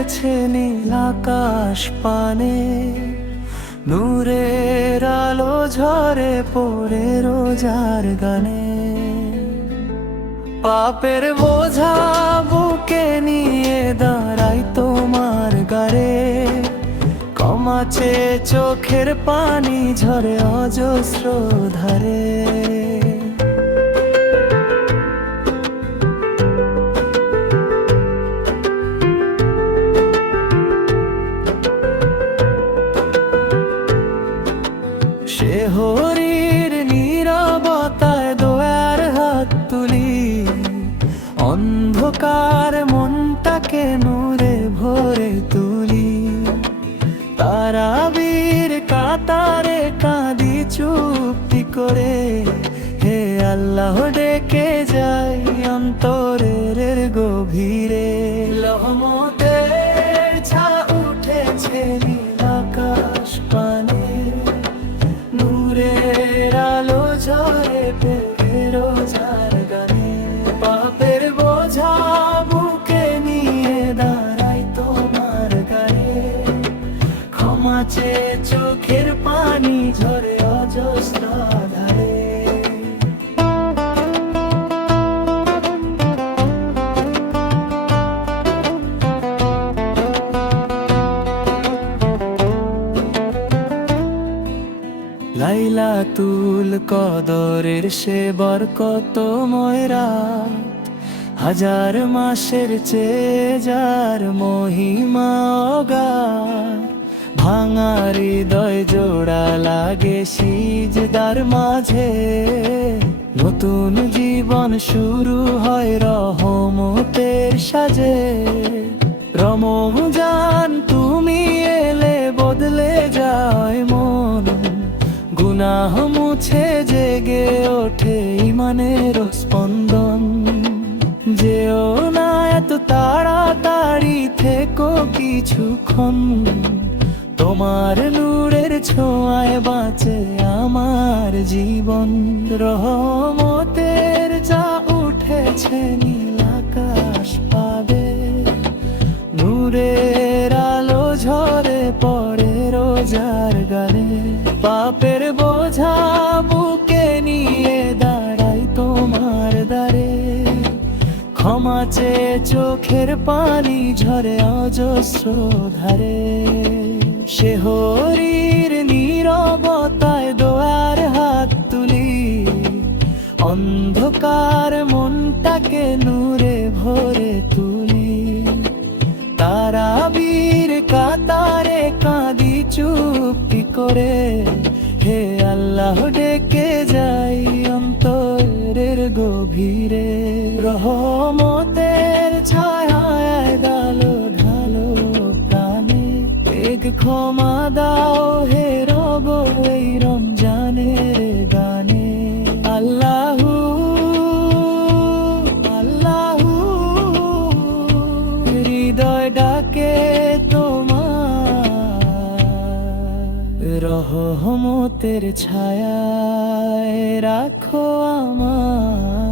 উঠেছে নীল আকাশ পানে, নূরের আলো ঝরে পড়ে রোজার গানে। পাপের বোঝা বুকে নিয়ে দাঁড়াই তোমার গারে, ক্ষমা চেয়ে চোখের পানি ঝরে অজস্র ধারে। সে হরির নীরবতায় দয়ার হাত তুলি, অন্ধকার মনটাকে নূরে ভরে তুলি। তারাবীর কাতারে কাঁদি চুপটি করে, হে আল্লাহ ডেকে যাই অন্তরের গভীরে। রহমতের ছা উঠেছে নীল আকাশ পানে, নূরের আলো ঝরে পড়ে রোজার গানে। পাপের বোঝা বুকে নিয়ে দাঁড়াই তোমার গায়ে, ক্ষমা চেয়ে চোখের পানি ঝরে অজস্র ধারে। লাইলাতুল কদরের সে বরকতময় রাত, হাজার মাসের চেয়ে যার মহিমা অগাধ। ভাঙা হৃদয় জোড়া লাগে সিজদার মাঝে, নতুন জীবন শুরু হয় রহমতের সাজে। রমজান তুমি এলে বদলে যায় মন, গুনাহ মুছে জেগে ওঠে ইমানের স্পন্দন। যেও না এত তাড়াতাড়ি থেকো কিছুক্ষণ, তোমার নূরের ছোঁয়ায় বাঁচে আমার জীবন। রহমতের যা উঠেছে নীল আকাশ পাবে, নূরের আলো ঝরে পড়ে রোজার গালে। পাপের বোঝা বুকে নিয়ে দাঁড়াই তোমার দ্বারে, ক্ষমা চেয়ে চোখের পানি ঝরে অজস্র ধারে। সে হরির নীরবতায় দয়ার হাত তুলি, অন্ধকার মনটাকে নূরে ভরে তুলি। তারাবীর কাতারে কাঁদি চুপটি করে, হে আল্লাহ ডেকে যাই অন্তরের গভীরে। রহমতের ছায়ায় ডালো ঢালো প্রাণে, এক ক্ষমা দাও হে রব এই রমজানের গানে। আল্লাহু আল্লাহু হৃদয় ডাকে তোমার, রহমতের ছায়ায় রাখো আমার।